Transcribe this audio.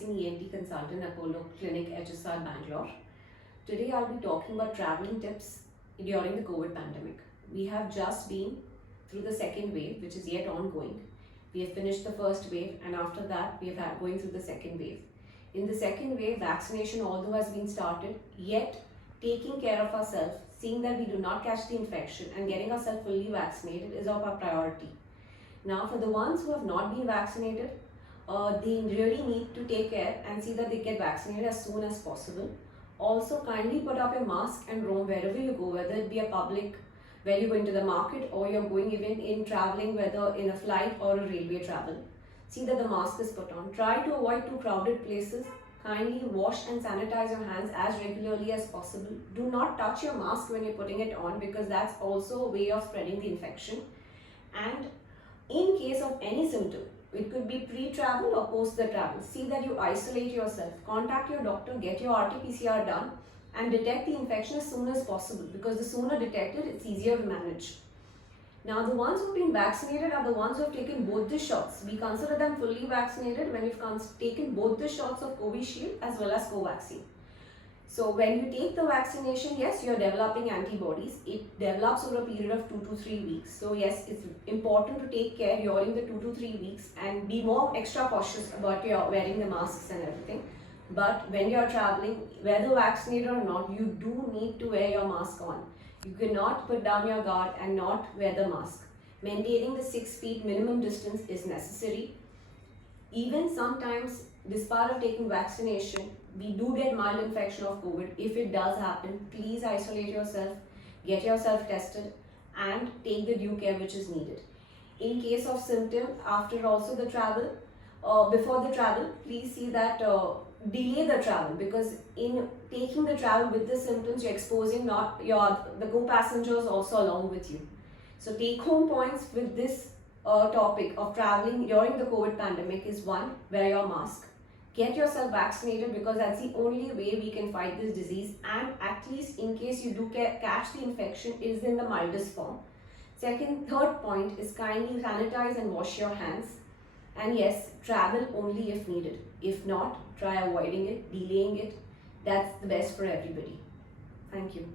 practicing ENT consultant at Apollo Clinic, HSR, Bangalore. Today I'll be talking about traveling tips during the COVID pandemic. We have just been through the second wave, which is yet ongoing. We have finished the first wave, and after that we have going through the second wave. In the second wave, vaccination although has been started, yet taking care of ourselves, seeing that we do not catch the infection and getting ourselves fully vaccinated is our priority. Now, for the ones who have not been vaccinated, they really need to take care and see that they get vaccinated as soon as possible. Also, kindly put up your mask and roam wherever you go, whether it be a public, where you're going to the market, or you're going even in traveling, whether in a flight or a railway travel. See that the mask is put on. Try to avoid too crowded places. Kindly wash and sanitize your hands as regularly as possible. Do not touch your mask when you're putting it on, because that's also a way of spreading the infection. And in case of any symptom, it could be pre-travel or post the travel, see that you isolate yourself, contact your doctor, get your RT-PCR done, and detect the infection as soon as possible, because the sooner detected, it's easier to manage. Now, the ones who've been vaccinated are the ones who have taken both the shots. We consider them fully vaccinated when you've taken both the shots of Covishield as well as Covaxin. So, when you take the vaccination, yes, you're developing antibodies. It develops over a period of 2 to 3 weeks. So, yes, it's important to take care during the 2 to 3 weeks and be more extra cautious about your wearing the masks and everything. But when you're traveling, whether vaccinated or not, you do need to wear your mask on. You cannot put down your guard and not wear the mask. Maintaining the 6 feet minimum distance is necessary. Even sometimes, despite of taking vaccination, we do get mild infection of COVID. If it does happen, please isolate yourself, get yourself tested, and take the due care which is needed. In case of symptom, after also the travel, before the travel, please see that delay the travel, because in taking the travel with the symptoms, you're exposing the co-passengers also along with you. So take home points with this topic of traveling during the COVID pandemic is: 1, wear your mask. Get yourself vaccinated, because that's the only way we can fight this disease, and at least in case you do catch the infection, it is in the mildest form. Third point is kindly sanitize and wash your hands. And yes, travel only if needed. If not, try avoiding it, delaying it. That's the best for everybody. Thank you.